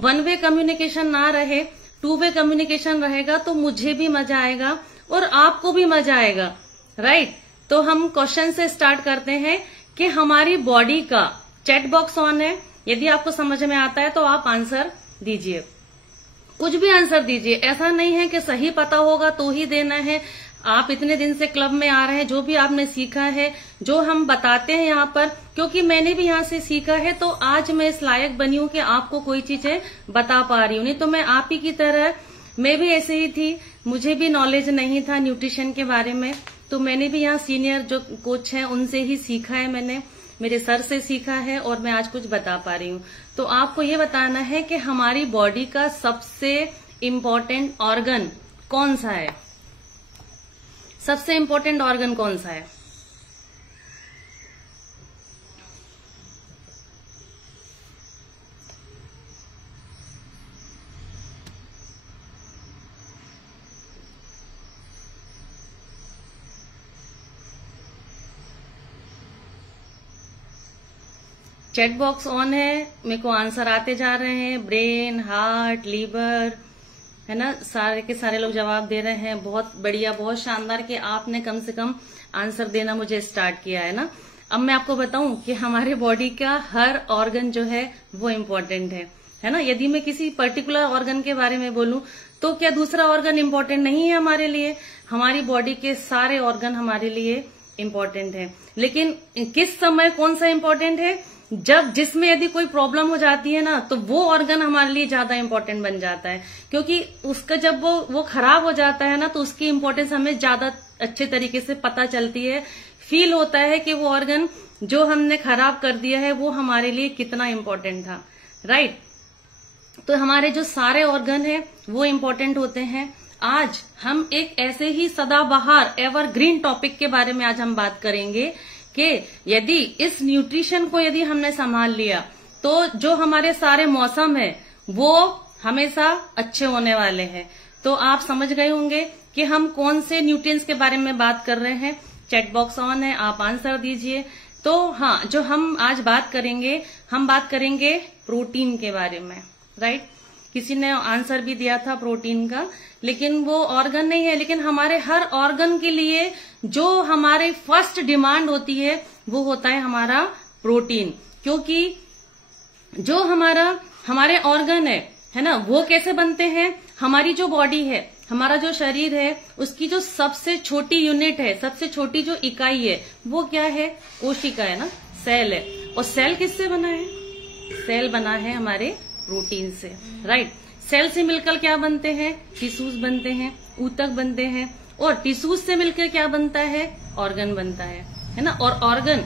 One way communication ना रहे, two way communication रहेगा तो मुझे भी मजा आएगा और आपको भी मजा आएगा, राइट। तो हम क्वेश्चन से स्टार्ट करते हैं कि हमारी बॉडी का चैट बॉक्स ऑन है, यदि आपको समझ में आता है तो आप आंसर दीजिए, कुछ भी आंसर दीजिए। ऐसा नहीं है कि सही पता होगा तो ही देना है। आप इतने दिन से क्लब में आ रहे हैं, जो भी आपने सीखा है, जो हम बताते हैं यहाँ पर, क्योंकि मैंने भी यहाँ से सीखा है तो आज मैं इस लायक बनी हूँ कि आपको कोई चीजें बता पा रही हूँ। नहीं तो मैं आप ही की तरह, मैं भी ऐसे ही थी, मुझे भी नॉलेज नहीं था न्यूट्रिशन के बारे में, तो मैंने भी यहाँ सीनियर जो कोच हैं उनसे ही सीखा है, मैंने मेरे सर से सीखा है और मैं आज कुछ बता पा रही हूँ। तो आपको ये बताना है कि हमारी बॉडी का सबसे इम्पोर्टेंट ऑर्गन कौन सा है, सबसे इम्पोर्टेंट ऑर्गन कौन सा है। चैट बॉक्स ऑन है, मेरे को आंसर आते जा रहे हैं, ब्रेन, हार्ट, लीवर, है ना, सारे के सारे लोग जवाब दे रहे हैं। बहुत बढ़िया, बहुत शानदार कि आपने कम से कम आंसर देना मुझे स्टार्ट किया है ना। अब मैं आपको बताऊं कि हमारे बॉडी का हर ऑर्गन जो है वो इम्पोर्टेंट है ना। यदि मैं किसी पर्टिकुलर ऑर्गन के बारे में बोलूं तो क्या दूसरा ऑर्गन इम्पोर्टेंट नहीं है हमारे लिए? हमारी बॉडी के सारे ऑर्गन हमारे लिए इम्पोर्टेंट है, लेकिन किस समय कौन सा इम्पोर्टेंट है? जब जिसमें यदि कोई प्रॉब्लम हो जाती है ना तो वो ऑर्गन हमारे लिए ज्यादा इम्पोर्टेंट बन जाता है, क्योंकि उसका जब वो खराब हो जाता है ना तो उसकी इम्पोर्टेंस हमें ज्यादा अच्छे तरीके से पता चलती है, फील होता है कि वो ऑर्गन जो हमने खराब कर दिया है वो हमारे लिए कितना इम्पोर्टेंट था, राइट। तो हमारे जो सारे ऑर्गन है वो इम्पोर्टेंट होते हैं। आज हम एक ऐसे ही सदाबहार एवरग्रीन टॉपिक के बारे में आज हम बात करेंगे कि यदि इस न्यूट्रिशन को यदि हमने संभाल लिया तो जो हमारे सारे मौसम है वो हमेशा अच्छे होने वाले हैं। तो आप समझ गए होंगे कि हम कौन से न्यूट्रिएंट्स के बारे में बात कर रहे हैं। चैट बॉक्स ऑन है, आप आंसर दीजिए। तो हाँ, जो हम आज बात करेंगे, हम बात करेंगे प्रोटीन के बारे में, राइट। किसी ने आंसर भी दिया था प्रोटीन का, लेकिन वो ऑर्गन नहीं है, लेकिन हमारे हर ऑर्गन के लिए जो हमारे फर्स्ट डिमांड होती है वो होता है हमारा प्रोटीन, क्योंकि जो हमारे ऑर्गन है ना, वो कैसे बनते हैं? हमारी जो बॉडी है, हमारा जो शरीर है, उसकी जो सबसे छोटी यूनिट है, सबसे छोटी जो इकाई है वो क्या है? कोशिका है ना, सेल है। और सेल किससे बना है? सेल बना है हमारे प्रोटीन से, राइट। सेल से मिलकर क्या बनते हैं? टिश्यूज बनते हैं, ऊतक बनते हैं, और टिश्यूज से मिलकर क्या बनता है? ऑर्गन बनता है ना। और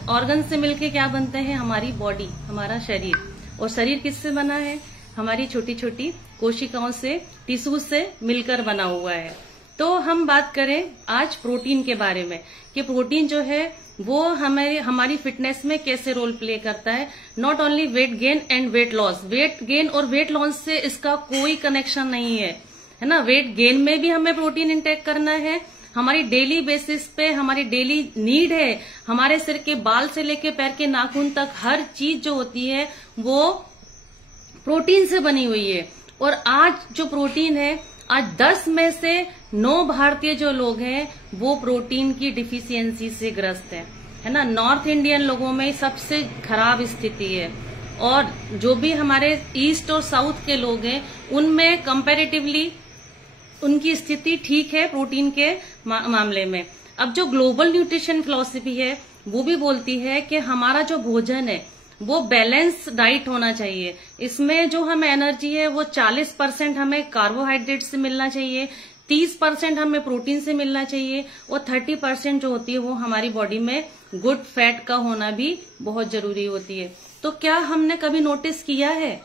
ऑर्गन से मिलकर क्या बनते हैं? हमारी बॉडी, हमारा शरीर। और शरीर किससे बना है? हमारी छोटी छोटी कोशिकाओं से, टिश्यूज से मिलकर बना हुआ है। तो हम बात करें आज प्रोटीन के बारे में कि प्रोटीन जो है वो हमारी फिटनेस में कैसे रोल प्ले करता है। Not only weight gain and weight loss, weight gain और वेट लॉस से इसका कोई कनेक्शन नहीं है ना। वेट गेन में भी हमें प्रोटीन इंटेक करना है, हमारी डेली बेसिस पे हमारी डेली नीड है। हमारे सिर के बाल से लेके पैर के नाखून तक हर चीज जो होती है वो प्रोटीन से बनी हुई है। और आज जो प्रोटीन है, आज 10 में से 9 भारतीय जो लोग हैं वो प्रोटीन की डिफिशियंसी से ग्रस्त है ना। नॉर्थ इंडियन लोगों में सबसे खराब स्थिति है, और जो भी हमारे ईस्ट और साउथ के लोग हैं उनमें कंपैरेटिवली उनकी स्थिति ठीक है प्रोटीन के मामले में। अब जो ग्लोबल न्यूट्रिशन फिलॉसफी है वो भी बोलती है कि हमारा जो भोजन है वो बैलेंस डाइट होना चाहिए। इसमें जो हमें एनर्जी है वो 40% हमें कार्बोहाइड्रेट से मिलना चाहिए, 30% हमें प्रोटीन से मिलना चाहिए, और 30% जो होती है वो हमारी बॉडी में गुड फैट का होना भी बहुत जरूरी होती है। तो क्या हमने कभी नोटिस किया है?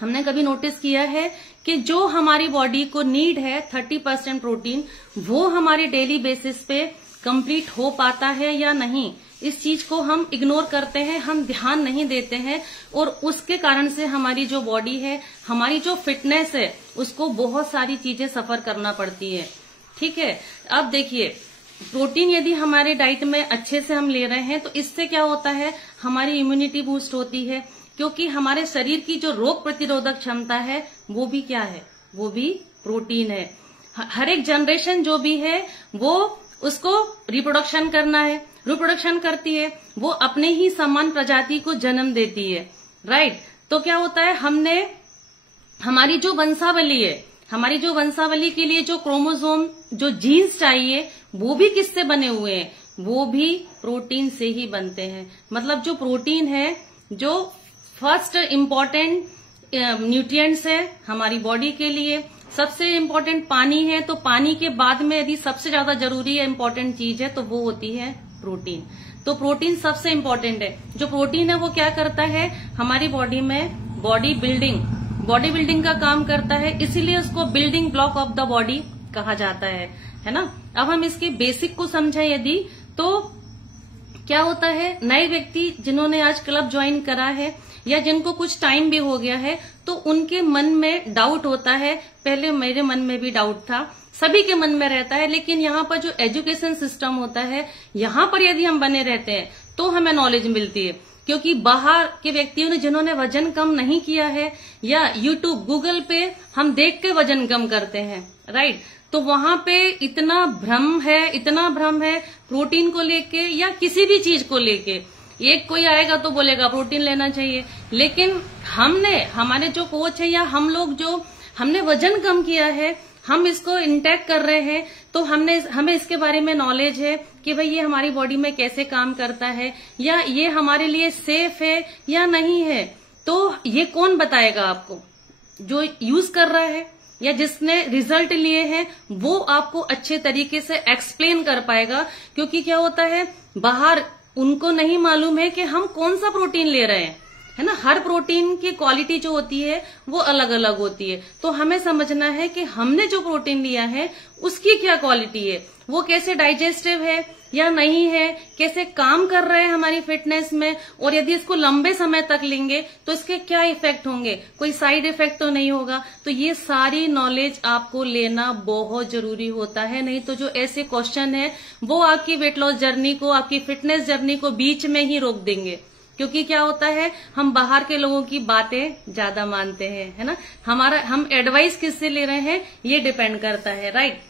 हमने कभी नोटिस किया है कि जो हमारी बॉडी को नीड है 30% प्रोटीन, वो हमारे डेली बेसिस पे कंप्लीट हो पाता है या नहीं? इस चीज को हम इग्नोर करते हैं, हम ध्यान नहीं देते हैं, और उसके कारण से हमारी जो बॉडी है, हमारी जो फिटनेस है, उसको बहुत सारी चीजें सफर करना पड़ती है। ठीक है, अब देखिए, प्रोटीन यदि हमारे डाइट में अच्छे से हम ले रहे हैं तो इससे क्या होता है? हमारी इम्यूनिटी बूस्ट होती है, क्योंकि हमारे शरीर की जो रोग प्रतिरोधक क्षमता है वो भी क्या है, वो भी प्रोटीन है। हर एक जनरेशन जो भी है वो उसको रिप्रोडक्शन करना है, रिप्रोडक्शन करती है, वो अपने ही समान प्रजाति को जन्म देती है, राइट। तो क्या होता है, हमारी जो वंशावली है, हमारी जो वंशावली के लिए जो क्रोमोसोम, जो जीन्स चाहिए, वो भी किससे बने हुए हैं, वो भी प्रोटीन से ही बनते हैं। मतलब जो प्रोटीन है, जो फर्स्ट इम्पोर्टेंट न्यूट्रिएंट्स है हमारी बॉडी के लिए। सबसे इम्पोर्टेंट पानी है, तो पानी के बाद में यदि सबसे ज्यादा जरूरी है, इम्पोर्टेंट चीज है, तो वो होती है प्रोटीन। तो प्रोटीन सबसे इम्पोर्टेंट है। जो प्रोटीन है वो क्या करता है, हमारी बॉडी में बॉडी बिल्डिंग का काम करता है, इसीलिए उसको building block of the body कहा जाता है ना। अब हम इसके बेसिक को समझें यदि, तो क्या होता है, नए व्यक्ति जिन्होंने आज क्लब ज्वाइन करा है या जिनको कुछ टाइम भी हो गया है, तो उनके मन में डाउट होता है। पहले मेरे मन में भी डाउट था, सभी के मन में रहता है, लेकिन यहाँ पर जो एजुकेशन सिस्टम होता है, यहाँ पर यदि हम बने रहते हैं तो हमें नॉलेज मिलती है। क्योंकि बाहर के व्यक्तियों ने जिन्होंने वजन कम नहीं किया है, या यूट्यूब गूगल पे हम देख के वजन कम करते हैं, राइट। तो वहां पे इतना भ्रम है प्रोटीन को लेके या किसी भी चीज को लेके। एक कोई आएगा तो बोलेगा प्रोटीन लेना चाहिए, लेकिन हमारे जो कोच है या हम लोग जो हमने वजन कम किया है, हम इसको इंटेक कर रहे हैं, तो हमें इसके बारे में नॉलेज है कि भाई ये हमारी बॉडी में कैसे काम करता है, या ये हमारे लिए सेफ है या नहीं है। तो ये कौन बताएगा आपको, जो यूज कर रहा है या जिसने रिजल्ट लिए हैं, वो आपको अच्छे तरीके से एक्सप्लेन कर पाएगा। क्योंकि क्या होता है, बाहर उनको नहीं मालूम है कि हम कौन सा प्रोटीन ले रहे हैं, है ना। हर प्रोटीन की क्वालिटी जो होती है वो अलग अलग होती है। तो हमें समझना है कि हमने जो प्रोटीन लिया है उसकी क्या क्वालिटी है, वो कैसे डाइजेस्टिव है या नहीं है, कैसे काम कर रहे हैं हमारी फिटनेस में, और यदि इसको लंबे समय तक लेंगे तो इसके क्या इफेक्ट होंगे, कोई साइड इफेक्ट तो नहीं होगा। तो ये सारी नॉलेज आपको लेना बहुत जरूरी होता है, नहीं तो जो ऐसे क्वेश्चन है वो आपकी वेट लॉस जर्नी को, आपकी फिटनेस जर्नी को बीच में ही रोक देंगे। क्योंकि क्या होता है, हम बाहर के लोगों की बातें ज्यादा मानते हैं, है ना। हम एडवाइस किससे ले रहे हैं ये डिपेंड करता है, राइट।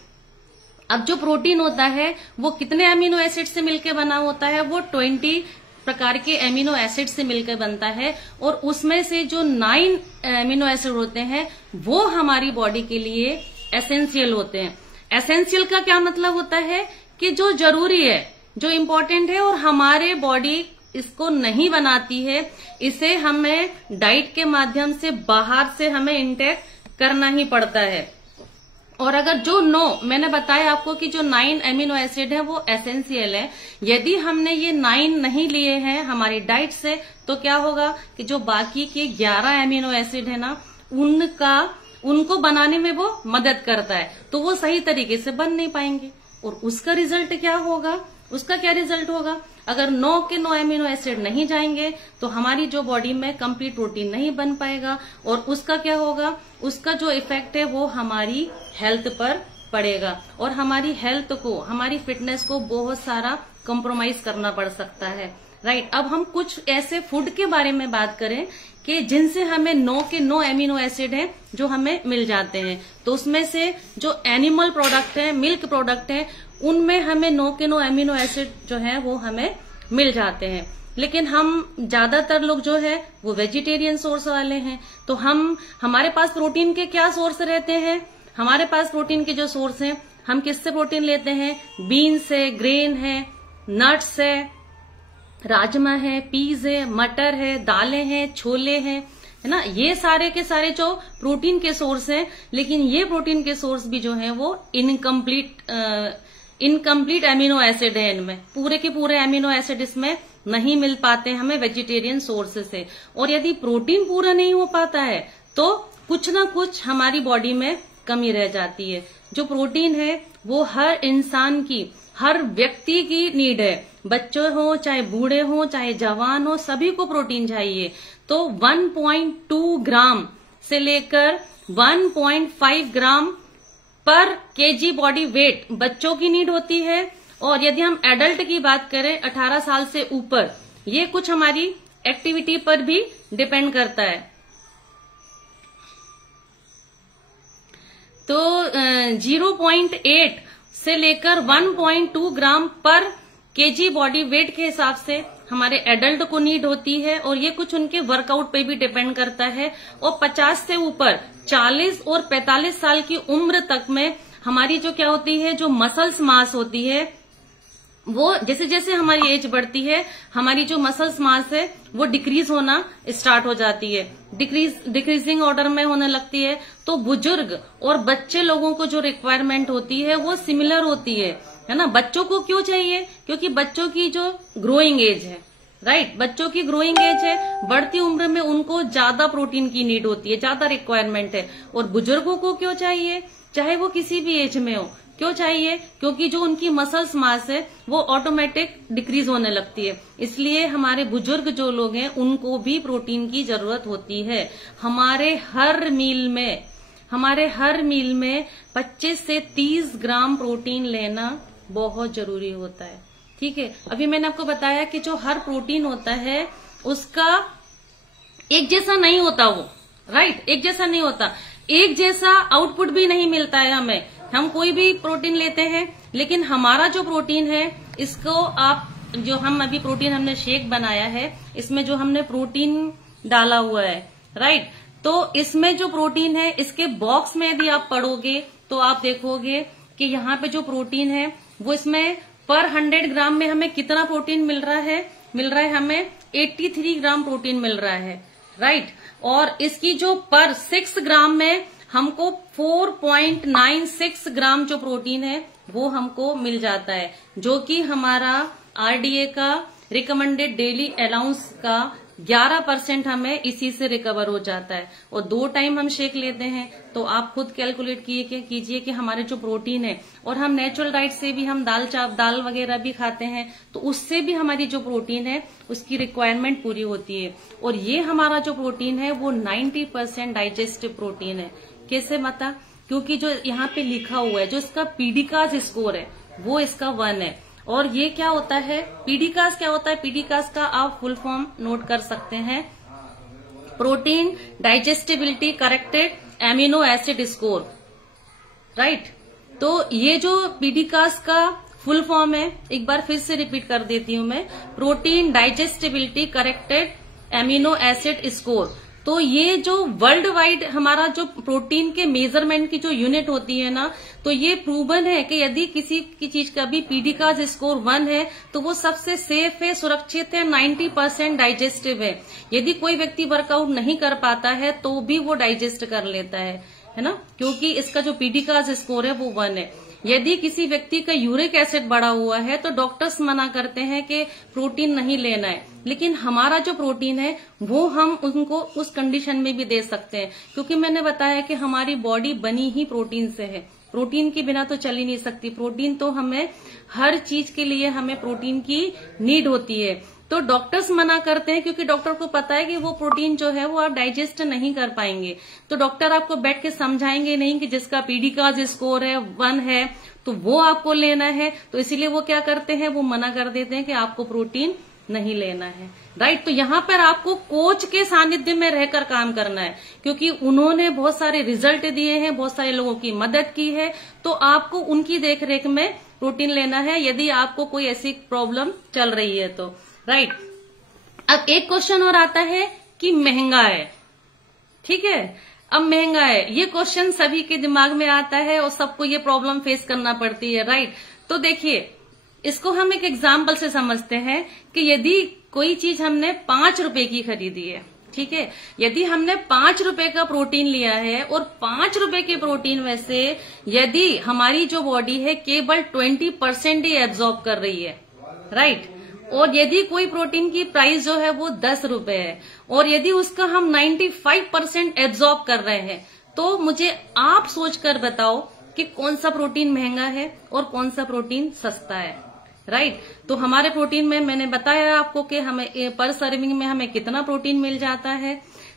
अब जो प्रोटीन होता है वो कितने अमीनो एसिड से मिलकर बना होता है, वो 20 प्रकार के एमिनो एसिड से मिलकर बनता है, और उसमें से जो 9 एमिनो एसिड होते हैं वो हमारी बॉडी के लिए एसेंशियल होते हैं। एसेंशियल का क्या मतलब होता है कि जो जरूरी है, जो इम्पोर्टेंट है, और हमारे बॉडी इसको नहीं बनाती है, इसे हमें डाइट के माध्यम से बाहर से हमें इंटेक करना ही पड़ता है। और अगर जो मैंने बताया आपको कि जो 9 एमिनो एसिड है वो एसेंशियल है, यदि हमने ये 9 नहीं लिए हैं हमारी डाइट से, तो क्या होगा कि जो बाकी के 11 एमिनो एसिड है ना, उनको बनाने में वो मदद करता है, तो वो सही तरीके से बन नहीं पाएंगे। और उसका रिजल्ट क्या होगा, उसका क्या रिजल्ट होगा, अगर 9 के 9 एमिनो एसिड नहीं जाएंगे तो हमारी जो बॉडी में कंप्लीट प्रोटीन नहीं बन पाएगा, और उसका क्या होगा, उसका जो इफेक्ट है वो हमारी हेल्थ पर पड़ेगा, और हमारी हेल्थ को, हमारी फिटनेस को बहुत सारा कॉम्प्रोमाइज करना पड़ सकता है, राइट। अब हम कुछ ऐसे फूड के बारे में बात करें कि जिनसे हमें 9 के 9 एमिनो एसिड हैं जो हमें मिल जाते हैं। तो उसमें से जो एनिमल प्रोडक्ट है, मिल्क प्रोडक्ट है, उनमें हमें 9 के 9 एमिनो एसिड जो है वो हमें मिल जाते हैं। लेकिन हम ज्यादातर लोग जो है वो वेजिटेरियन सोर्स वाले हैं, तो हमारे पास प्रोटीन के क्या सोर्स रहते हैं, हमारे पास प्रोटीन के जो सोर्स हैं, हम किससे प्रोटीन लेते हैं, बीन्स है, ग्रेन है, नट्स है, राजमा है, पीज है, मटर है, दालें हैं, छोले हैं, है ना। ये सारे के सारे जो प्रोटीन के सोर्स हैं, लेकिन ये प्रोटीन के सोर्स भी जो है वो इनकम्प्लीट एमिनो एसिड है, इनमें पूरे के पूरे एमिनो एसिड इसमें नहीं मिल पाते हमें वेजिटेरियन सोर्स से। और यदि प्रोटीन पूरा नहीं हो पाता है तो कुछ ना कुछ हमारी बॉडी में कमी रह जाती है। जो प्रोटीन है वो हर इंसान की, हर व्यक्ति की नीड है, बच्चे हो चाहे बूढ़े हो चाहे जवान हो, सभी को प्रोटीन चाहिए। तो 1.2 ग्राम से लेकर 1.5 ग्राम पर केजी बॉडी वेट बच्चों की नीड होती है, और यदि हम एडल्ट की बात करें 18 साल से ऊपर, ये कुछ हमारी एक्टिविटी पर भी डिपेंड करता है। तो 0.8 से लेकर 1.2 ग्राम पर केजी बॉडी वेट के हिसाब से हमारे एडल्ट को नीड होती है, और ये कुछ उनके वर्कआउट पे भी डिपेंड करता है। और 50 से ऊपर 40 और 45 साल की उम्र तक में हमारी जो क्या होती है, जो मसल्स मास होती है, वो जैसे जैसे हमारी एज बढ़ती है हमारी जो मसल्स मास है वो डिक्रीज होना स्टार्ट हो जाती है, डिक्रीजिंग ऑर्डर में होने लगती है। तो बुजुर्ग और बच्चे लोगों को जो रिक्वायरमेंट होती है वो सिमिलर होती है ना। बच्चों को क्यों चाहिए? क्योंकि बच्चों की जो ग्रोइंग एज है, राइट, बच्चों की ग्रोइंग एज है, बढ़ती उम्र में उनको ज्यादा प्रोटीन की नीड होती है, ज्यादा रिक्वायरमेंट है। और बुजुर्गों को क्यों चाहिए? चाहे वो किसी भी एज में हो, क्यों चाहिए? क्योंकि जो उनकी मसल्स मास है वो ऑटोमेटिक डिक्रीज होने लगती है, इसलिए हमारे बुजुर्ग जो लोग हैं उनको भी प्रोटीन की जरूरत होती है। हमारे हर मील में 25 से 30 ग्राम प्रोटीन लेना बहुत जरूरी होता है। ठीक है, अभी मैंने आपको बताया कि जो हर प्रोटीन होता है उसका एक जैसा नहीं होता, वो राइट, एक जैसा नहीं होता, एक जैसा आउटपुट भी नहीं मिलता है हमें। हम कोई भी प्रोटीन लेते हैं, लेकिन हमारा जो प्रोटीन है इसको आप जो हम अभी प्रोटीन हमने शेक बनाया है, इसमें जो हमने प्रोटीन डाला हुआ है, राइट, तो इसमें जो प्रोटीन है इसके बॉक्स में यदि आप पढ़ोगे तो आप देखोगे कि यहाँ पे जो प्रोटीन है वो इसमें पर 100 ग्राम में हमें कितना प्रोटीन मिल रहा है हमें 83 ग्राम प्रोटीन मिल रहा है, राइट। और इसकी जो पर 6 ग्राम में हमको 4.96 ग्राम जो प्रोटीन है वो हमको मिल जाता है, जो कि हमारा आरडीए का रिकमेंडेड डेली अलाउंस का 11% हमें इसी से रिकवर हो जाता है। और 2 टाइम हम शेक लेते हैं, तो आप खुद कैलकुलेट कीजिए कि हमारे जो प्रोटीन है, और हम नेचुरल डाइट से भी हम दाल वगैरह भी खाते हैं, तो उससे भी हमारी जो प्रोटीन है उसकी रिक्वायरमेंट पूरी होती है। और ये हमारा जो प्रोटीन है वो 90% डाइजेस्टिव प्रोटीन है। कैसे बता? क्योंकि जो यहाँ पे लिखा हुआ है, जो इसका पीडीकास स्कोर है वो इसका 1 है। और ये क्या होता है, पीडीकास क्या होता है? पीडीकास का आप फुल फॉर्म नोट कर सकते हैं, protein digestibility corrected amino acid score, right. तो ये जो पीडीकास का फुल फॉर्म है, एक बार फिर से रिपीट कर देती हूं मैं, protein digestibility corrected amino acid score. तो ये जो वर्ल्ड वाइड हमारा जो प्रोटीन के मेजरमेंट की जो यूनिट होती है ना, तो ये प्रूवन है कि यदि किसी की चीज का भी पीडीकास स्कोर 1 है तो वो सबसे सेफ है, सुरक्षित है, 90% डाइजेस्टिव है। यदि कोई व्यक्ति वर्कआउट नहीं कर पाता है तो भी वो डाइजेस्ट कर लेता है ना, क्योंकि इसका जो पीडीकास स्कोर है वो 1 है। यदि किसी व्यक्ति का यूरिक एसिड बढ़ा हुआ है तो डॉक्टर्स मना करते हैं कि प्रोटीन नहीं लेना है, लेकिन हमारा जो प्रोटीन है वो हम उनको उस कंडीशन में भी दे सकते हैं, क्योंकि मैंने बताया कि हमारी बॉडी बनी ही प्रोटीन से है, प्रोटीन के बिना तो चल ही नहीं सकती। प्रोटीन तो हमें हर चीज के लिए हमें प्रोटीन की नीड होती है। तो डॉक्टर्स मना करते हैं, क्योंकि डॉक्टर को पता है कि वो प्रोटीन जो है वो आप डाइजेस्ट नहीं कर पाएंगे। तो डॉक्टर आपको बैठ के समझाएंगे नहीं कि जिसका पीडीकास स्कोर है 1 है तो वो आपको लेना है, तो इसीलिए वो क्या करते हैं, वो मना कर देते हैं कि आपको प्रोटीन नहीं लेना है, राइट। तो यहाँ पर आपको कोच के सानिध्य में रहकर काम करना है, क्योंकि उन्होंने बहुत सारे रिजल्ट दिए हैं, बहुत सारे लोगों की मदद की है, तो आपको उनकी देखरेख में प्रोटीन लेना है यदि आपको कोई ऐसी प्रॉब्लम चल रही है तो, राइट। अब एक क्वेश्चन और आता है कि महंगा है, ठीक है। अब महंगा है, ये क्वेश्चन सभी के दिमाग में आता है और सबको ये प्रॉब्लम फेस करना पड़ती है, राइट। तो देखिए, इसको हम एक एग्जाम्पल से समझते हैं कि यदि कोई चीज हमने 5 रुपए की खरीदी है, ठीक है, यदि हमने 5 रुपए का प्रोटीन लिया है और 5 रुपए के प्रोटीन में से यदि हमारी जो बॉडी है केवल 20% ही एब्जॉर्ब कर रही है, राइट, और यदि कोई प्रोटीन की प्राइस जो है वो 10 रुपए है और यदि उसका हम 95% एब्जॉर्ब कर रहे हैं, तो मुझे आप सोचकर बताओ कि कौन सा प्रोटीन महंगा है और कौन सा प्रोटीन सस्ता है, राइट। तो हमारे प्रोटीन में मैंने बताया आपको कि हमें पर सर्विंग में हमें कितना प्रोटीन मिल जाता है,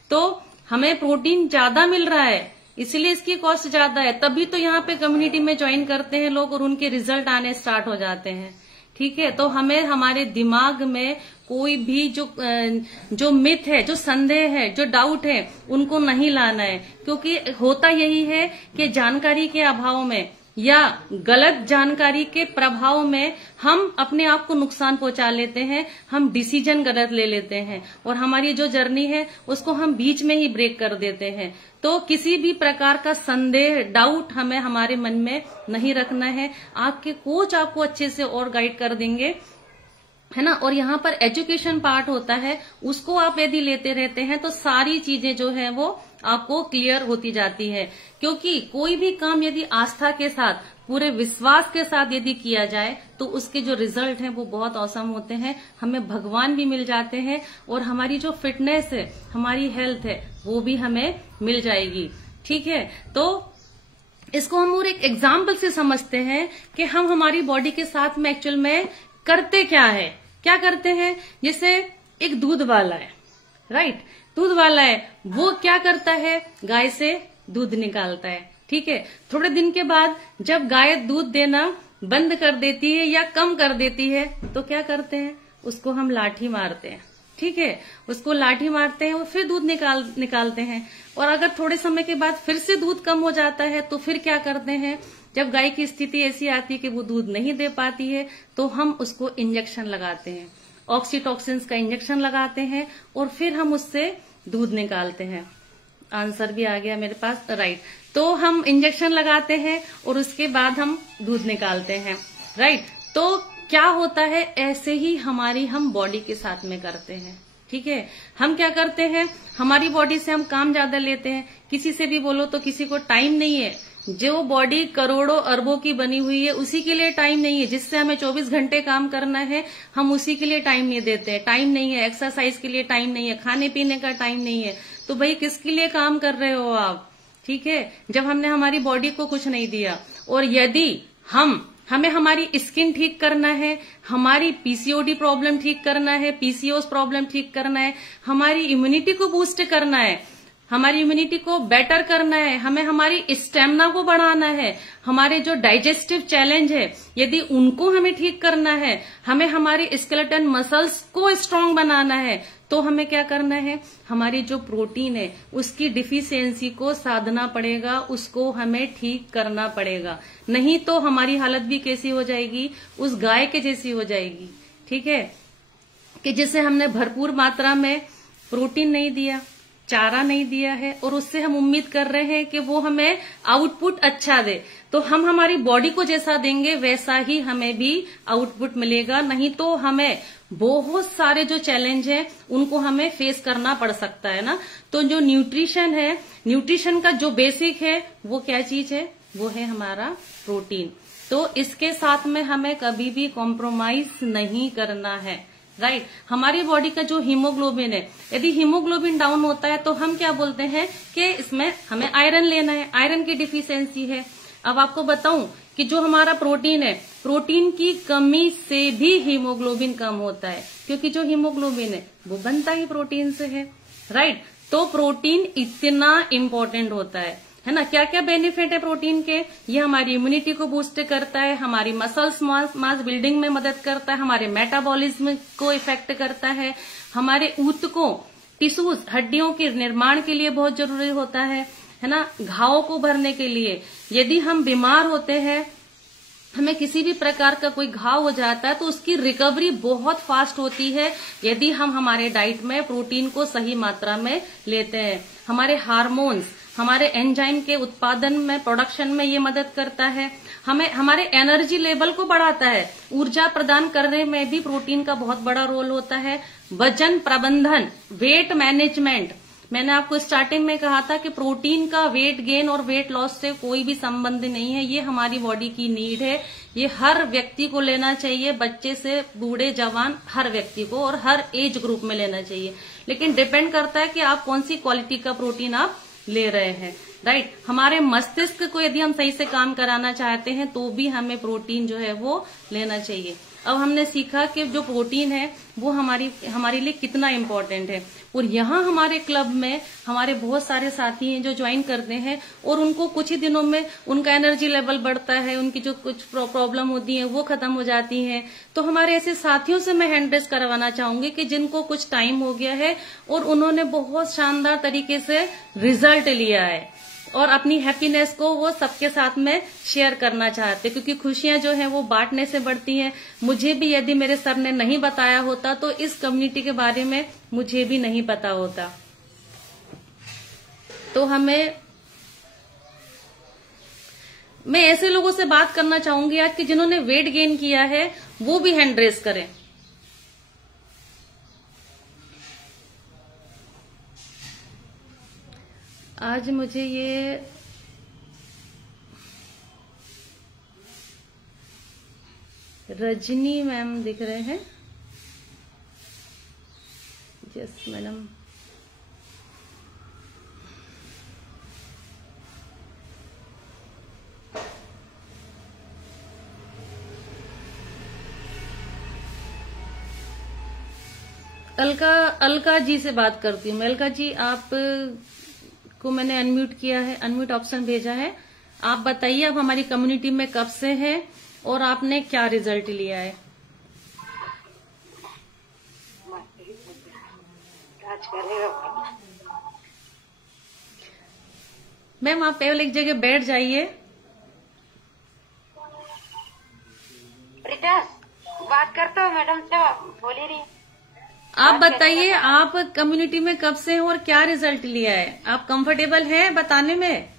तो हमें प्रोटीन ज्यादा मिल रहा है इसलिए इसकी कॉस्ट ज्यादा है, तभी तो यहाँ पे कम्युनिटी में ज्वाइन करते हैं लोग और उनके रिजल्ट आने स्टार्ट हो जाते हैं, ठीक है। तो हमें हमारे दिमाग में कोई भी जो मिथ है, जो संदेह है, जो डाउट है, उनको नहीं लाना है। क्योंकि होता यही है कि जानकारी के अभाव में या गलत जानकारी के प्रभाव में हम अपने आप को नुकसान पहुंचा लेते हैं, हम डिसीजन गलत ले लेते हैं और हमारी जो जर्नी है उसको हम बीच में ही ब्रेक कर देते हैं। तो किसी भी प्रकार का संदेह, डाउट हमें हमारे मन में नहीं रखना है। आपके कोच आपको अच्छे से और गाइड कर देंगे, है ना। और यहाँ पर एजुकेशन पार्ट होता है, उसको आप यदि लेते रहते हैं तो सारी चीजें जो है वो आपको क्लियर होती जाती है। क्योंकि कोई भी काम यदि आस्था के साथ, पूरे विश्वास के साथ यदि किया जाए तो उसके जो रिजल्ट हैं वो बहुत औसम होते हैं। हमें भगवान भी मिल जाते हैं और हमारी जो फिटनेस है, हमारी हेल्थ है, वो भी हमें मिल जाएगी। ठीक है, तो इसको हम और एक एग्जाम्पल से समझते हैं कि हम हमारी बॉडी के साथ में एक्चुअल में करते क्या करते हैं। जैसे एक दूध वाला है, राइट, दूध वाला है, वो क्या करता है, गाय से दूध निकालता है। ठीक है, थोड़े दिन के बाद जब गाय दूध देना बंद कर देती है या कम कर देती है तो क्या करते हैं, उसको हम लाठी मारते हैं। ठीक है, उसको लाठी मारते हैं, वो फिर दूध निकालते हैं। और अगर थोड़े समय के बाद फिर से दूध कम हो जाता है तो फिर क्या करते हैं, जब गाय की स्थिति ऐसी आती है कि वो दूध नहीं दे पाती है तो हम उसको इंजेक्शन लगाते हैं, ऑक्सीटॉक्सिन्स का इंजेक्शन लगाते हैं और फिर हम उससे दूध निकालते हैं। आंसर भी आ गया मेरे पास, राइट। तो हम इंजेक्शन लगाते हैं और उसके बाद हम दूध निकालते हैं, राइट। तो क्या होता है, ऐसे ही हम बॉडी के साथ में करते हैं। ठीक है, हम क्या करते हैं, हमारी बॉडी से हम काम ज्यादा लेते हैं। किसी से भी बोलो तो किसी को टाइम नहीं है। जो बॉडी करोड़ों अरबों की बनी हुई है उसी के लिए टाइम नहीं है। जिससे हमें 24 घंटे काम करना है, हम उसी के लिए टाइम नहीं देते हैं। टाइम नहीं है, एक्सरसाइज के लिए टाइम नहीं है, खाने पीने का टाइम नहीं है। तो भाई किसके लिए काम कर रहे हो आप? ठीक है, जब हमने हमारी बॉडी को कुछ नहीं दिया। और यदि हमें हमारी स्किन ठीक करना है, हमारी पीसीओडी प्रॉब्लम ठीक करना है, पीसीओएस प्रॉब्लम ठीक करना है, हमारी इम्यूनिटी को बूस्ट करना है, हमारी इम्यूनिटी को बेटर करना है, हमें हमारी स्टेमिना को बढ़ाना है, हमारे जो डाइजेस्टिव चैलेंज है यदि उनको हमें ठीक करना है, हमें हमारे स्केलेटन मसल्स को स्ट्रांग बनाना है, तो हमें क्या करना है, हमारी जो प्रोटीन है उसकी डिफिशियंसी को साधना पड़ेगा, उसको हमें ठीक करना पड़ेगा। नहीं तो हमारी हालत भी कैसी हो जाएगी, उस गाय के जैसी हो जाएगी। ठीक है, कि जिसे हमने भरपूर मात्रा में प्रोटीन नहीं दिया, चारा नहीं दिया है और उससे हम उम्मीद कर रहे हैं कि वो हमें आउटपुट अच्छा दे। तो हम हमारी बॉडी को जैसा देंगे वैसा ही हमें भी आउटपुट मिलेगा। नहीं तो हमें बहुत सारे जो चैलेंज हैं उनको हमें फेस करना पड़ सकता है ना। तो जो न्यूट्रिशन है, न्यूट्रिशन का जो बेसिक है वो क्या चीज है, वो है हमारा प्रोटीन। तो इसके साथ में हमें कभी भी कॉम्प्रोमाइज नहीं करना है, राइट। हमारी बॉडी का जो हीमोग्लोबिन है, यदि हीमोग्लोबिन डाउन होता है तो हम क्या बोलते हैं कि इसमें हमें आयरन लेना है, आयरन की डिफिशियंसी है। अब आपको बताऊं कि जो हमारा प्रोटीन है, प्रोटीन की कमी से भी हीमोग्लोबिन कम होता है, क्योंकि जो हीमोग्लोबिन है वो बनता ही प्रोटीन से है, राइट। तो प्रोटीन इतना इम्पोर्टेंट होता है ना। क्या क्या बेनिफिट है प्रोटीन के, ये हमारी इम्यूनिटी को बूस्ट करता है, हमारी मसल्स मास बिल्डिंग में मदद करता है, हमारे मेटाबॉलिज्म को इफेक्ट करता है, हमारे ऊतकों, टिश्यूज, हड्डियों के निर्माण के लिए बहुत जरूरी होता है ना, घावों को भरने के लिए। यदि हम बीमार होते हैं, हमें किसी भी प्रकार का कोई घाव हो जाता है तो उसकी रिकवरी बहुत फास्ट होती है यदि हम हमारे डाइट में प्रोटीन को सही मात्रा में लेते हैं। हमारे हार्मोन्स, हमारे एंजाइम के उत्पादन में, प्रोडक्शन में ये मदद करता है। हमें हमारे एनर्जी लेवल को बढ़ाता है, ऊर्जा प्रदान करने में भी प्रोटीन का बहुत बड़ा रोल होता है। वजन प्रबंधन, वेट मैनेजमेंट, मैंने आपको स्टार्टिंग में कहा था कि प्रोटीन का वेट गेन और वेट लॉस से कोई भी संबंध नहीं है, ये हमारी बॉडी की नीड है। ये हर व्यक्ति को लेना चाहिए, बच्चे से बूढ़े जवान हर व्यक्ति को, और हर एज ग्रुप में लेना चाहिए। लेकिन डिपेंड करता है कि आप कौन सी क्वालिटी का प्रोटीन आप ले रहे हैं, राइट। हमारे मस्तिष्क को यदि हम सही से काम कराना चाहते हैं तो भी हमें प्रोटीन जो है वो लेना चाहिए। अब हमने सीखा कि जो प्रोटीन है वो हमारे लिए कितना इम्पोर्टेंट है। और यहाँ हमारे क्लब में हमारे बहुत सारे साथी हैं जो ज्वाइन करते हैं और उनको कुछ ही दिनों में उनका एनर्जी लेवल बढ़ता है, उनकी जो कुछ प्रॉब्लम होती है वो खत्म हो जाती है। तो हमारे ऐसे साथियों से मैं हैंड रेस करवाना चाहूंगी कि जिनको कुछ टाइम हो गया है और उन्होंने बहुत शानदार तरीके से रिजल्ट लिया है और अपनी हैप्पीनेस को वो सबके साथ में शेयर करना चाहते, क्योंकि खुशियां जो है वो बांटने से बढ़ती हैं। मुझे भी यदि मेरे सर ने नहीं बताया होता तो इस कम्युनिटी के बारे में मुझे भी नहीं पता होता। तो मैं ऐसे लोगों से बात करना चाहूंगी आज कि जिन्होंने वेट गेन किया है वो भी हैंड रेस करें। आज मुझे ये रजनी मैम दिख रहे हैं। Yes madam. अलका जी से बात करती हूँ। अलका जी, आप को मैंने अनम्यूट किया है, अनम्यूट ऑप्शन भेजा है। आप बताइए आप हमारी कम्युनिटी में कब से हैं और आपने क्या रिजल्ट लिया है। मैम आप केवल एक जगह बैठ जाइए। बात करता हूँ मैडम से, बोल ही रही। आप बताइए आप कम्युनिटी में कब से हैं और क्या रिजल्ट लिया है। आप कंफर्टेबल हैं बताने में?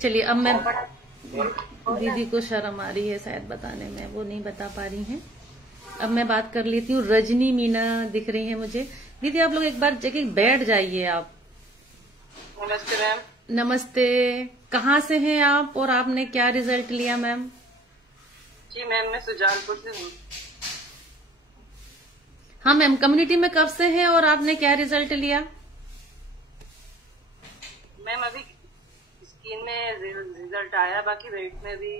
चलिए अब मैं, दीदी को शर्म आ रही है शायद बताने में, वो नहीं बता पा रही हैं। अब मैं बात कर लेती हूँ। रजनी मीना दिख रही है मुझे। दीदी आप लोग एक बार जगह बैठ जाइए। आप नमस्ते मैम। नमस्ते। कहाँ से हैं आप और आपने क्या रिजल्ट लिया मैम? जी मैम, मैं सुजानपुर से हूँ। हाँ मैम, कम्युनिटी में कब से हैं और आपने क्या रिजल्ट लिया? मैम अभी स्किन में रिजल्ट आया, बाकी वेट में भी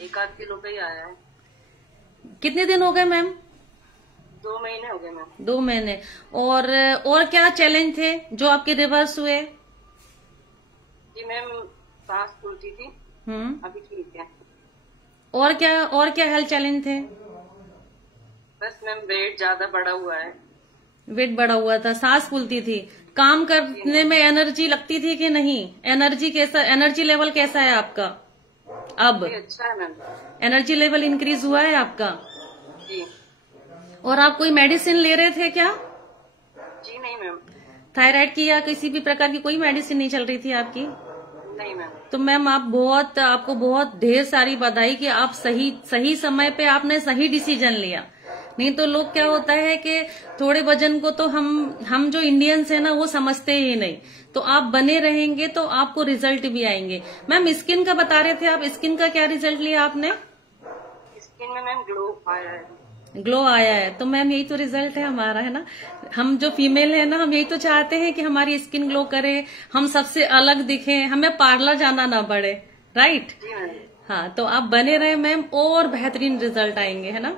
1-8 किलो का ही आया है। कितने दिन हो गए मैम? 2 महीने हो गए मैम। 2 महीने। और क्या चैलेंज थे जो आपके रिवर्स हुए? जी मैम, सांस फूलती थी, अभी ठीक है। और क्या हेल्थ चैलेंज थे? बस मैम वेट ज्यादा बढ़ा हुआ है। वेट बढ़ा हुआ था, सांस फूलती थी। काम करने में एनर्जी लगती थी कि नहीं? एनर्जी लेवल कैसा है आपका अब? अच्छा है मैम। एनर्जी लेवल इंक्रीज हुआ है आपका? जी। और आप कोई मेडिसिन ले रहे थे क्या? जी नहीं मैम। थायराइड की या किसी भी प्रकार की कोई मेडिसिन नहीं चल रही थी आपकी? नहीं मैम। तो मैम आपको बहुत ढेर सारी बधाई कि आप सही समय पे आपने सही डिसीजन लिया। नहीं तो लोग क्या होता है कि थोड़े वजन को तो हम जो इंडियंस है ना वो समझते ही नहीं। तो आप बने रहेंगे तो आपको रिजल्ट भी आएंगे। मैम स्किन का बता रहे थे आप, स्किन का क्या रिजल्ट लिया आपने? स्किन में मैम ग्लो आया है। ग्लो आया है तो मैम यही तो रिजल्ट है हमारा, है ना। हम जो फीमेल है ना, हम यही तो चाहते हैं कि हमारी स्किन ग्लो करे, हम सबसे अलग दिखें, हमें पार्लर जाना ना पड़े, राइट? हाँ, तो आप बने रहे मैम और बेहतरीन रिजल्ट आएंगे, है ना।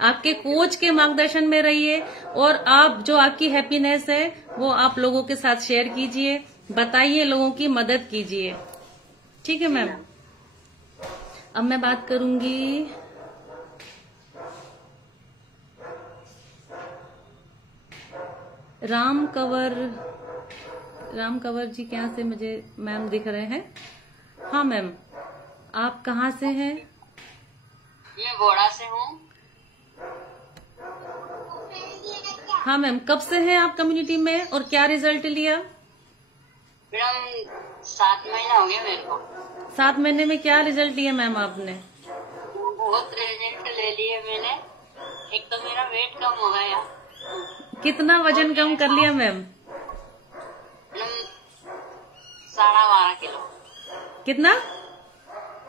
आपके कोच के मार्गदर्शन में रहिए और आप जो आपकी हैप्पीनेस है वो आप लोगों के साथ शेयर कीजिए, बताइए, लोगों की मदद कीजिए। ठीक है मैम। अब मैं बात करूंगी राम कंवर जी क्या से मुझे मैम दिख रहे हैं। हाँ मैम, आप कहाँ से हैं? मैं बोड़ा से हूँ। हाँ मैम, कब से हैं आप कम्युनिटी में और क्या रिजल्ट लिया? मैडम 7 महीना हो गया मेरे को। 7 महीने में क्या रिजल्ट लिया मैम आपने? बहुत रिजल्ट ले लिए मैंने। एक तो मेरा वेट कम हो गया। कितना वजन कम कर लिया मैम? 12.5 किलो। कितना?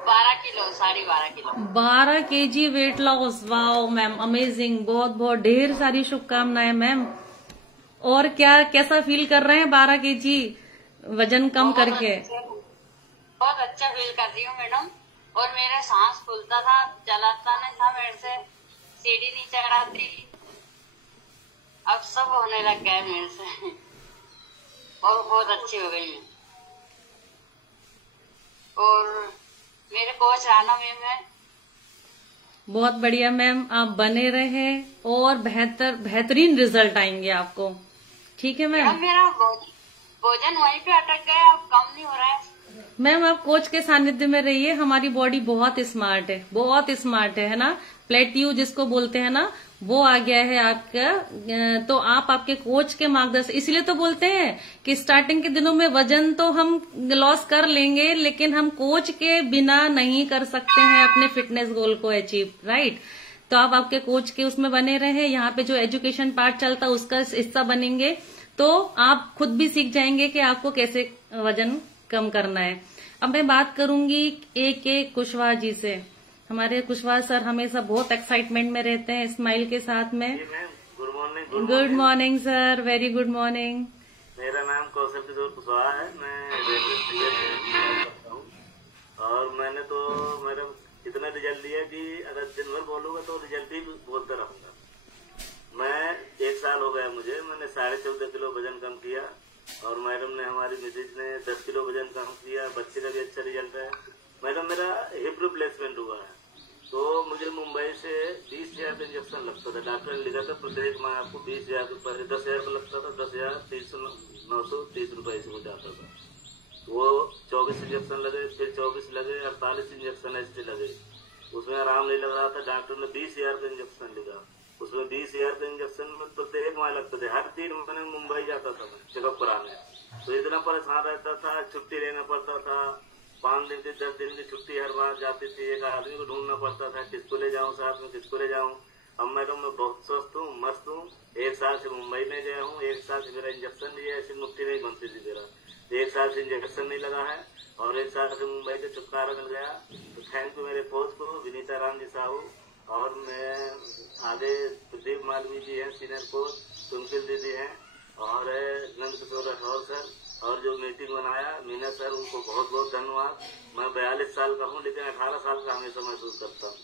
12 kilo, 12.5 kilo. 12 kg weight loss. Wow ma'am, amazing. बहुत बहुत ढेर सारी शुभकामनाएं मैम। और क्या कैसा फील कर रहे हैं 12 केजी वजन कम करके? बहुत अच्छा फील कर रही हूँ मैडम। और मेरा सांस फूलता था, चलाता नहीं था, मेरे से सीढ़ी नहीं चढ़ाती, अब सब होने लग गया है मेरे से और बहुत अच्छी हो गई है। और मेरे कोच राना मैम है। बहुत बढ़िया मैम, आप बने रहे और बेहतरीन रिजल्ट आएंगे आपको। ठीक है मैम। मेरा भोजन वहीं पे अटक गया, अब कम नहीं हो रहा है। मैम आप कोच के सानिध्य में रहिए, हमारी बॉडी बहुत स्मार्ट है, बहुत स्मार्ट है ना। प्लेट्यू जिसको बोलते हैं ना, वो आ गया है आपका। तो आप आपके कोच के मार्गदर्शन, इसलिए तो बोलते हैं कि स्टार्टिंग के दिनों में वजन तो हम लॉस कर लेंगे, लेकिन हम कोच के बिना नहीं कर सकते हैं अपने फिटनेस गोल को अचीव, राइट। तो आप आपके कोच के उसमें बने रहे, यहाँ पे जो एजुकेशन पार्ट चलता है उसका हिस्सा बनेंगे, तो आप खुद भी सीख जाएंगे कि आपको कैसे वजन कम करना है। अब मैं बात करूंगी एक कुशवाहा जी से। हमारे कुशवाहा सर हमेशा बहुत एक्साइटमेंट में रहते हैं, स्माइल के साथ में। Good morning. Good morning sir, very good morning. मेरा नाम कौशल किशोर कुशवाहा है, मैं रेलवे स्टेशन करता हूँ। और मैंने तो मैडम इतना रिजल्ट दिया कि अगर दिन भर बोलूंगा तो रिजल्ट ही बोलता रहूंगा। मैं 1 साल हो गया मुझे, मैंने 14.5 किलो वजन कम किया और मैडम ने, हमारी मिसेज ने 10 किलो वजन कम किया। बच्चे का भी अच्छा रिजल्ट है। मैडम मेरा हिप रिप्लेसमेंट हुआ है, तो मुझे मुंबई से 20,000 का इंजेक्शन लगता था। डॉक्टर ने लिखा था प्रत्येक माह आपको 20,000 के पहले 10,000 का लगता था, 10,930 रुपए से हो जाता था। वो 24 इंजेक्शन लगे, फिर 24 लगे, 48 इंजेक्शन ऐसे लगे, उसमें आराम नहीं लग रहा था। डॉक्टर ने 20,000 का इंजेक्शन लिखा, उसमें 20,000 का इंजेक्शन में प्रत्येक माह लगते थे। हर 3 महीने मुंबई जाता था मैं चेकअप कराने, तो इतना परेशान रहता था, छुट्टी लेना पड़ता था। 5 दिन की 10 दिन की छुट्टी हर बार जाती थी, एक आदमी को ढूंढना पड़ता था, किसको ले जाऊं साथ में, किसको ले जाऊं। अब मैडम मैं बहुत स्वस्थ हूँ, मस्त हूँ। 1 साल से मुंबई में गया हूँ, 1 साल से मेरा इंजेक्शन लिया, ऐसी मुट्ठी नहीं बनती थी मेरा। 1 साल से इंजेक्शन नहीं लगा है और 1 साल से मुंबई से छुटकारा मिल गया। तो थैंक यू मेरे कोच को, विनीता राम जी साहू, और मैं आगे प्रदीप मालवी जी हैं सीनियर कोच, सुनकिल दीदी हैं, और नंद किशोर राठौर सर, और जो मीटिंग बनाया मीना सर, उनको बहुत बहुत धन्यवाद। मैं 42 साल का हूँ, लेकिन 18 साल का हमेशा महसूस करता हूँ।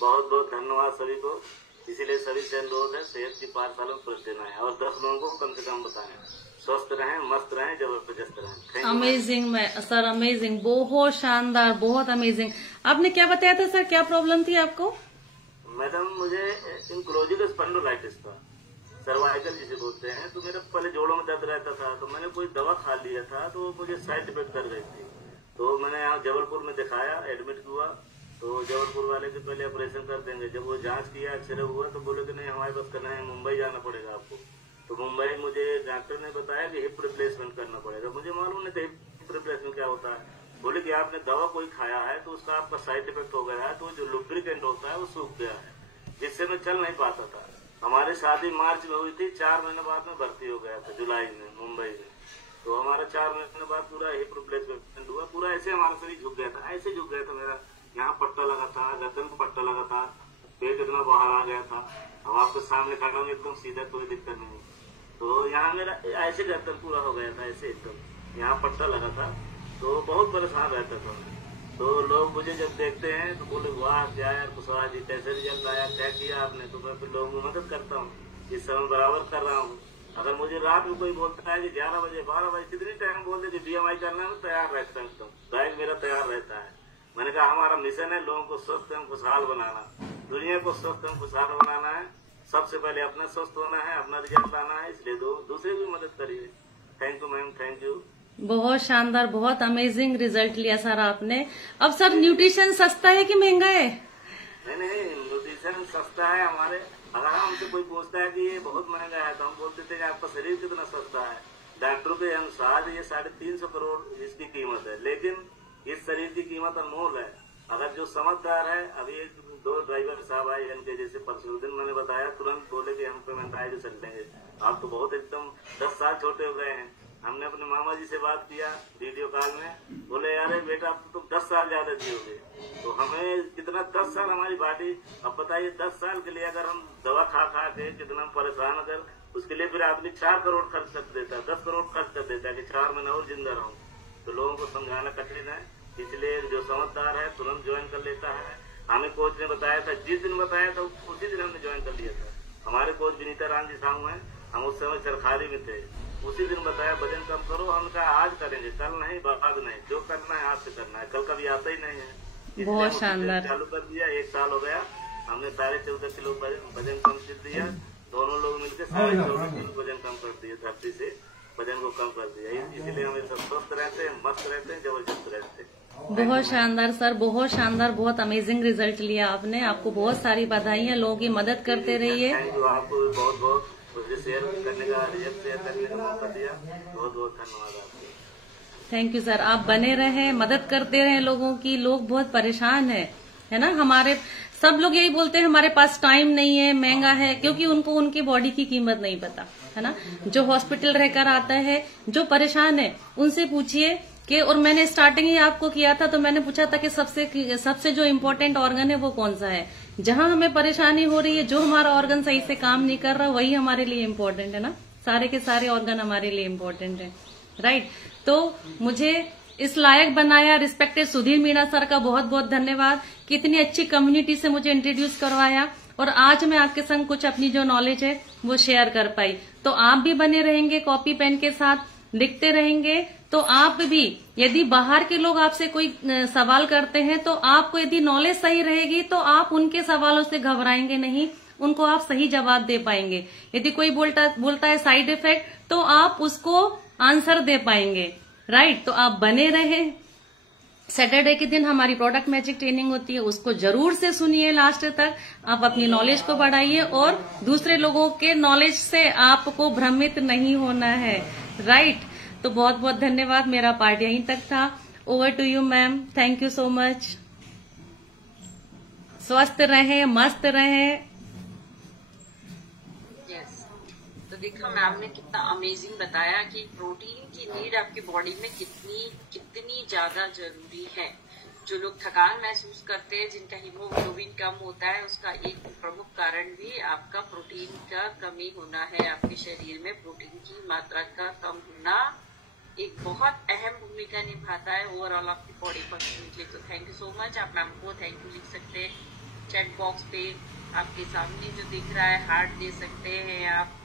बहुत बहुत धन्यवाद सभी को। इसीलिए सभी से अनुरोध है, सेहत की पाठशाला में प्रश्न देना है और 10 लोगों को कम से कम बताएं। स्वस्थ रहें, मस्त रहें, जबरदस्त रहें। अमेजिंग सर, अमेजिंग, बहुत शानदार, बहुत अमेजिंग। आपने क्या बताया था सर, क्या प्रॉब्लम थी आपको? मैडम मुझे इंक्लोजिकल स्पॉन्डिलाइटिस था, सर्वाइकल जिसे बोलते हैं। तो मेरे पहले जोड़ों में दर्द रहता था, तो मैंने कोई दवा खा लिया था, तो मुझे साइड इफेक्ट कर गई थी। तो मैंने यहाँ जबलपुर में दिखाया, एडमिट हुआ, तो जबलपुर वाले के पहले ऑपरेशन कर देंगे। जब वो जांच किया, एक्सरे हुआ, तो बोले कि नहीं हमारे पास करना है, मुंबई जाना पड़ेगा आपको। तो मुंबई मुझे डॉक्टर ने बताया कि हिप रिप्लेसमेंट करना पड़ेगा। मुझे मालूम नहीं था हिप रिप्लेसमेंट क्या होता है। बोले कि आपने दवा कोई खाया है तो उसका आपका साइड इफेक्ट हो गया है, तो जो लुब्रिकेंट होता है वो सूख गया है, जिससे मैं चल नहीं पाता था। हमारी शादी मार्च में हुई थी, 4 महीने बाद में भर्ती हो गया था जुलाई में मुंबई में। तो हमारा 4 महीने बाद पूरा हिप रिप्लेसमेंट हुआ। पूरा ऐसे हमारा शरीर झुक गया था, ऐसे झुक गया था। मेरा यहाँ पट्टा लगा था, गर्दन को पट्टा लगा था, पेट इतना बाहर आ गया था। अब आपके सामने खड़ा हूँ एकदम सीधा, कोई दिक्कत नहीं। तो यहाँ मेरा ऐसे गर्दन पूरा हो गया था, ऐसे एकदम यहाँ पट्टा लगा था। तो बहुत परेशान रहता था। तो लोग मुझे जब देखते हैं तो बोले वाह क्या यार कुशवाहा जी, कैसे रिजल्ट आया, क्या किया आपने। तो मैं फिर लोगों की मदद करता हूँ, इस समय बराबर कर रहा हूँ। अगर मुझे रात में कोई बोलता है कि 11 बजे 12 बजे कितनी टाइम बोल दे कि BMI करना है, तैयार रहता है, एकदम बैग मेरा तैयार रहता है। मैंने कहा हमारा मिशन है लोगों को स्वस्थ एवं खुशहाल बनाना, दुनिया को स्वस्थ एवं खुशहाल बनाना है। सबसे पहले अपना स्वस्थ होना है, अपना रिजल्ट लाना है, इसलिए दूसरे की मदद करिए। Thank you ma'am, thank you. बहुत शानदार, बहुत अमेजिंग रिजल्ट लिया सर आपने। अब सर न्यूट्रिशन सस्ता है कि महंगा है? नहीं, न्यूट्रिशन सस्ता है हमारे। अगर हमसे कोई पूछता है कि ये बहुत महंगा है, तो हम बोलते थे कि आपका शरीर कितना सस्ता है। डॉक्टरों के अनुसार ये 350 करोड़ इसकी कीमत है, लेकिन इस शरीर की कीमत अनमोल है। अगर जो समझदार है, अभी 2 ड्राइवर साहब आए इनके जैसे परसों दिन मैंने बताया, तुरंत बोले कि हम पेमेंट आए तो चल देंगे। आप तो बहुत एकदम 10 साल छोटे हो गए हैं। हमने अपने मामा जी से बात किया वीडियो कॉल में, बोले यार बेटा अब तो तुम 10 साल ज्यादा जियोगे। तो हमें कितना 10 साल हमारी बॉडी, अब बताइए 10 साल के लिए अगर हम दवा खा खा के कितना परेशान, अगर उसके लिए फिर आदमी 4 करोड़ खर्च कर देता है, 10 करोड़ खर्च कर देता है कि 4 महीने और जिंदा रहूं। तो लोगों को समझाना कठिन है, इसलिए जो समझदार है तुरंत ज्वाइन कर लेता है। हमें कोच ने बताया था, जिस दिन बताया था उसी दिन हमने ज्वाइन कर लिया था। हमारे कोच विनीता राम जी साहू हैं, हम उस समय सरकारी में थे। उसी दिन बताया वजन कम करो, हम कहा आज करेंगे, कल नहीं, बाद नहीं, जो करना है आज से करना है, कल कभी आता ही नहीं है। बहुत शानदार। चालू कर दिया, 1 साल हो गया, हमने 14.5 किलो वजन कम कर दिया। दोनों लोग मिलकर 14.5 किलो वजन कम कर दिया, धरती से वजन को कम कर दिया। इसीलिए हम सब स्वस्थ रहते हैं, मस्त रहते हैं, जबरदस्त रहते हैं। बहुत शानदार सर, बहुत शानदार, बहुत अमेजिंग रिजल्ट लिया आपने। आपको बहुत सारी बधाइयाँ, लोगों की मदद करते रहिए। थैंक यू, आपको बहुत बहुत मुझे शेयर करने का, रिजल्ट शेयर करने का मौका दिया। बहुत बहुत धन्यवाद आपको। थैंक यू सर, आप बने रहें, मदद करते रहें लोगों की। लोग बहुत परेशान है ना। हमारे सब लोग यही बोलते हैं हमारे पास टाइम नहीं है, महंगा है, क्योंकि उनको उनकी बॉडी की कीमत नहीं पता है ना। जो हॉस्पिटल रहकर आता है, जो परेशान है, उनसे पूछिए कि, और मैंने स्टार्टिंग ही आपको किया था तो मैंने पूछा था कि सबसे जो इम्पोर्टेंट ऑर्गन है वो कौन सा है। जहां हमें परेशानी हो रही है, जो हमारा ऑर्गन सही से काम नहीं कर रहा, वही हमारे लिए इम्पोर्टेंट है ना। सारे के सारे ऑर्गन हमारे लिए इम्पोर्टेंट है, राइट। तो मुझे इस लायक बनाया, रिस्पेक्टेड सुधीर मीणा सर का बहुत बहुत धन्यवाद। कितनी अच्छी कम्युनिटी से मुझे इंट्रोड्यूस करवाया, और आज मैं आपके संग कुछ अपनी जो नॉलेज है वो शेयर कर पाई। तो आप भी बने रहेंगे कॉपी पेन के साथ, लिखते रहेंगे। तो आप भी, यदि बाहर के लोग आपसे कोई सवाल करते हैं, तो आपको यदि नॉलेज सही रहेगी तो आप उनके सवालों से घबराएंगे नहीं, उनको आप सही जवाब दे पाएंगे। यदि कोई बोलता है साइड इफेक्ट, तो आप उसको आंसर दे पाएंगे, राइट। तो आप बने रहें। सैटरडे के दिन हमारी प्रोडक्ट मैजिक ट्रेनिंग होती है, उसको जरूर से सुनिए लास्ट तक। आप अपनी नॉलेज को बढ़ाइए, और दूसरे लोगों के नॉलेज से आपको भ्रमित नहीं होना है, राइट। तो बहुत बहुत धन्यवाद, मेरा पार्ट यहीं तक था। Over to you ma'am, thank you so much. स्वस्थ रहें, मस्त रहें। यस, तो देखा मैम ने कितना अमेजिंग बताया कि प्रोटीन की नीड आपकी बॉडी में कितनी ज्यादा जरूरी है। जो लोग थकान महसूस करते हैं, जिनका हीमोग्लोबिन कम होता है, उसका एक प्रमुख कारण भी आपका प्रोटीन का कमी होना है। आपके शरीर में प्रोटीन की मात्रा का कम होना एक बहुत अहम भूमिका निभाता है ओवरऑल आपकी बॉडी फंक्शन के लिए। तो थैंक यू सो मच। आप मैम को थैंक यू लिख सकते हैं चैट बॉक्स पे, आपके सामने जो दिख रहा है हार्ट दे सकते हैं आप।